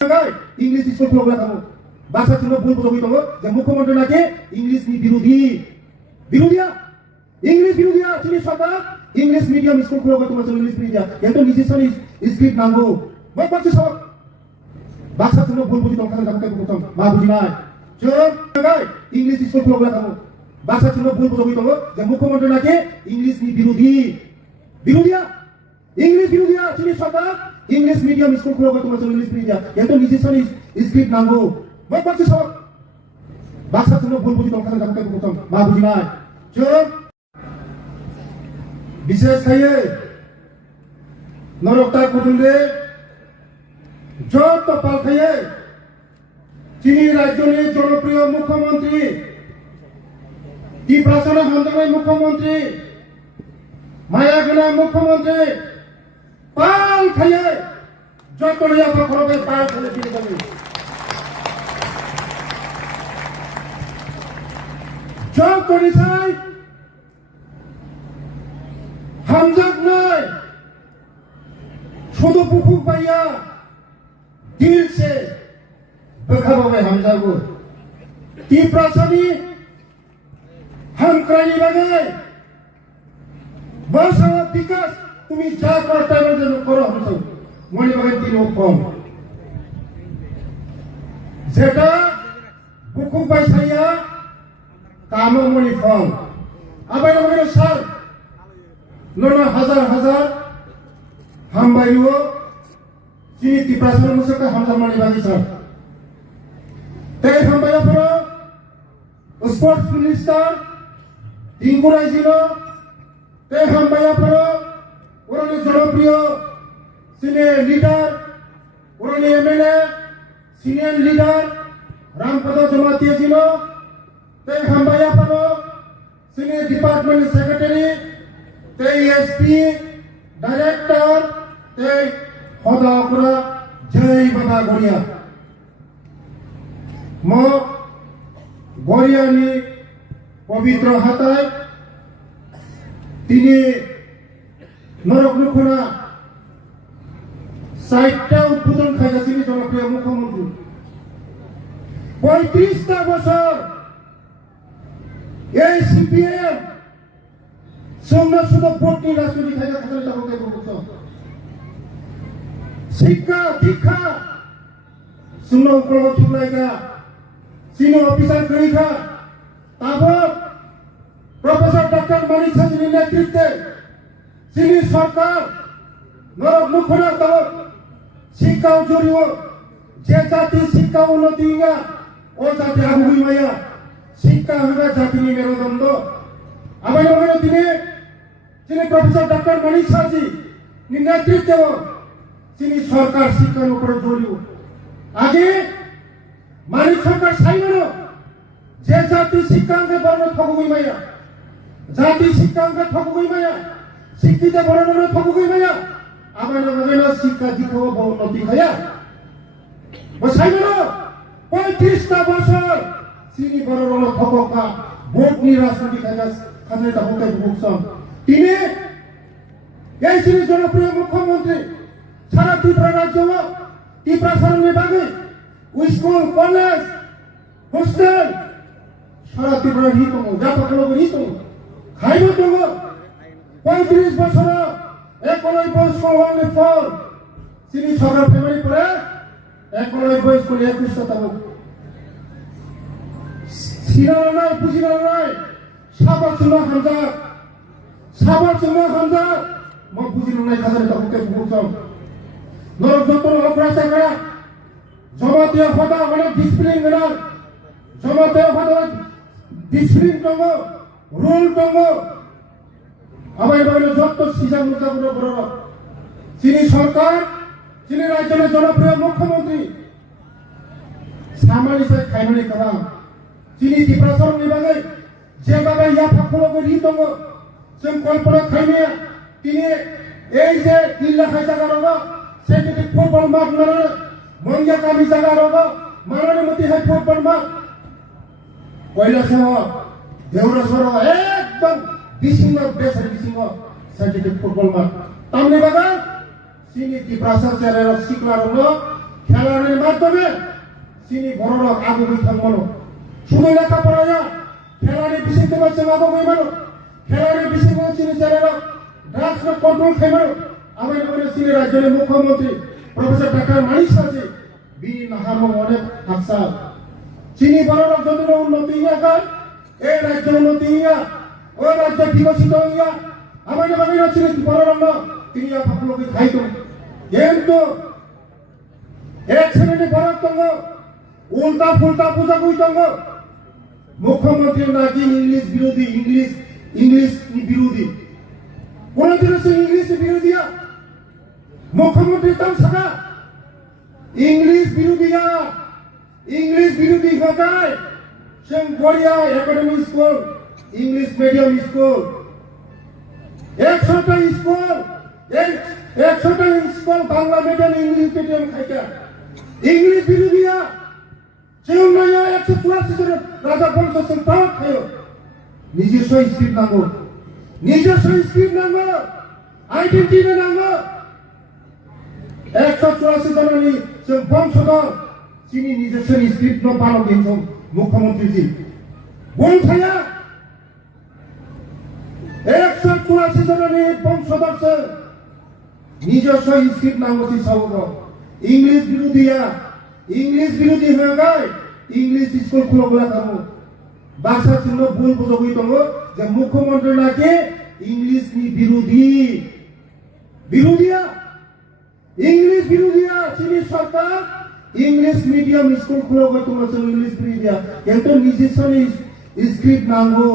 English school खुलाउला kamu bahasa Sunda भूल बुझाउनु तंगो जे मुख्यमन्त्री नाके इंग्लिश नि विरोधिया इंग्लिश विरोधिया चिनी सरकार इंग्लिश मीडियम स्कुल खुलाउगा तुम इंग्लिश मीडिया एतो निजिसन स्क्रिप्ट नांगौ मा बाक्स सब bahasa Sunda भूल बुझि तंगो खाना कामके बुझाउ मा बुझिनाय जों इंग्लिश स्कुल खुलाउला kamu bahasa Sunda भूल बुझाउनु तंगो जे मुख्यमन्त्री नाके इंग्लिश नि विरोधिया इंग्लिश विरोधिया चिनी सरकार इंग्लिश मीडियम स्कुल खुलाउगा तुम इंग्लिश मीडिया एतो निजिसन स्क्रिप्ट नांगौ मा बाक्स सब bahasa Sunda भूल बुझि तंगो खाना कामके बुझाउ मा बुझिनाय जों विशेष खाइए नरकता कुटुंबे যত পাল খাইয়ে চিনি রাজ্যের জনপ্রিয় মুখ্যমন্ত্রী ত্রিপ্রাসনা হামদামাই মুখ্যমন্ত্রী মায়াগনা মুখ্যমন্ত্রী পাল খাইয়ে যত লিয়া খরবে পাল খাইয়ে চিনি যাবে যত নিসাই হামজাক নয় শুধু পুকুক পাইয়া दिल से बखाबाबाय हामजागु ত্রিপ্রাসনী হামক্রানি বাগাই ভাষা বিকাশ তুমি যা করতে পারো করো হামজাগু মনে বাগাই তিন কম যেটা বুকুক বাইসাইয়া কামো মনি ফর্ম আবার আমাদের সার ননা হাজার হাজার হামবাইও চিনি ত্রিপ্রাসনা মুসকা হামজামানি বাগি স্যার তাই হামবাইয়া পড়ো স্পোর্টস মিনিস্টার টিঙ্গুরাই ছিল তাই হামবাইয়া পড়ো ওরনে জনপ্রিয় সিনিয়র লিডার ওরনে MLA senior leader Rampada Jamatia ছিল তাই হামবাইয়া পড়ো সিনিয়র ডিপার্টমেন্ট সেক্রেটারি তাই এসপি ডাইরেক্টর তাই হদাকরা জয় বাবা গড়িয়া ম গড়িয়ানি পবিত্র হাতায় তিনি নরকলুখনা 60টা উদ্বোধন খাইয়াছিলেন জনপ্রিয় মুখ্যমন্ত্রী 35টা বছর এই সিপিএম সোমনাথ শুধু ভোটনি রাজনীতি খাইয়া খাইয়া তাকে বলতো শিক্ষা দীক্ষা সুন্দর উপলব্ধ চুলাইকা সিনো অফিসার করিখা তারপর প্রফেসর ডক্টর মানিক সাজির নেতৃত্বে চিনি সরকার নরক মুখনা তব শিক্ষা জড়িয়ে যে জাতি শিক্ষা উন্নতি ও জাতি আগুই মায়া শিক্ষা হইবা জাতিনি মেরুদণ্ড আবার দিনে তিনি প্রফেসর ডক্টর মানিক সাজি নেতৃত্বে তিনি সরকার শিক্ষার উপরে জড়িয়ে আগে মানিক সরকার সাইন যে জাতি শিক্ষাঙ্গে বর্ণ ঠকুই মাইয়া জাতি শিক্ষাঙ্গে ঠকুই মাইয়া শিক্ষিত বড় বড় ঠকুই মাইয়া আবার শিক্ষা দীক্ষা উন্নতি খাইয়া সাইন 35টা বছর তিনি বড় বড় ঠকা ভোট নিরাশনি খাইয়া খাজে হতে ভুগছেন তিনি এই ছিলেন জনপ্রিয় মুখ্যমন্ত্রী সারা ত্রিপুরা রাজ্য ত্রিপ্রাসন বিভাগে স্কুল কলেজ হোস্টেল সারা ত্রিপুরা হিত ব্যাপক হিত খাইব দङ 35 বছর একলব্য স্কুল ফর চিনি সরকার ফেব্রুয়ারি পরে একলব্য স্কুল 21 শতাংশ সিনারা নাই বুঝিনা নাই সাবার চুনা হামজা মই বুঝিনা নাই খাজারে তাকে বুঝাম নরক যন্ত্র অপরাধ করা জমাতে হতা অনেক ডিসিপ্লিন করা জমাতে হতা ডিসিপ্লিন দङ রুল দङ আবার যত সিজা মুদ্রাগুলো বড় চিনি সরকার চিনি রাজ্যের জনপ্রিয় মুখ্যমন্ত্রী সামালিসে খাইমানি করা চিনি ত্রিপ্রাসন বিভাগে যেভাবে ইয়া ফাঁকগুলোকে রি দङ जों कल्पना खाइने তিনি এই যে 3 লাখ টাকা রবা সেটি ফুটবল মাঠ মানে মঙ্গা কামি জায়গা রবা মানে মতি হয় ফুটবল মাঠ কৈলাসহ দেউরাসর একদম বিসিংহ বেসর বিসিংহ সেটি ফুটবল মাঠ তামনি বাগা সিনি ত্রিপ্রাসন চেরার শিকলার খেলার মাধ্যমে চিনি বড়রা আগুন থাকবানো শুধু লেখাপড়া খেলারে বেশি তোমার আগুন মানো খেলারে বেশি চিনি চারেরা ড্রাগস কন্ট্রোল খাইবানো আমার মনে চিনি রাজ্যের মুখ্যমন্ত্রী প্রফেসর ডাক্তার মানিক সাজি বিন হারম অনেক হাফসা চিনি বড়রা যদি উন্নতি হয় এই রাজ্য উন্নতি ওই রাজ্য বিকশিত হইয়া আমাদের বাঙালি চিনি বড়রা তিনি আপনাকে খাইত কিন্তু এক শ্রেণী বরাত্তঙ্গ উল্টা ফুলটা পূজা কইতঙ্গ মুখ্যমন্ত্রী নাকি ইংলিশ বিরোধী ইংলিশ বিরোধী কোনদিন সে ইংলিশ বিরোধীয়া মুখ্যমন্ত্রী তাও সাকা ইংলিশ বিরোধী হকায় সে Garia academy school English medium school 100টা school Bangla medium English medium খাইকা ইংলিশ বিরোধীয়া সে উন্নয়ন 184 জন রাজা বংশ তাও খায় নিজস্ব স্ক্রিপ্ট নাঙ্গ আইডেন্টিটি নাঙ্গ 184 জননি সে বংশধর চিনি নিজস্ব স্ক্রিপ্ট পালন কিন্তু মুখ্যমন্ত্রী বল খায়া 184 জননি বংশধর নিজস্ব স্ক্রিপ্ট নাঙ্গ সব ইংলিশ বিরোধী হয়ে গেল ইংলিশ স্কুল খুলো বলা কামো ভাষা চিহ্ন ভুল বুঝবই দङ যে মুখ্যমন্ত্রী নাকি ইংলিশ নি বিরোধীয়া চিনি সরকার ইংলিশ মিডিয়াম স্কুল খুলো তোমার ইংলিশ বিরোধীয়া কিন্তু নিজস্ব স্ক্রিপ্ট নাঙ্গো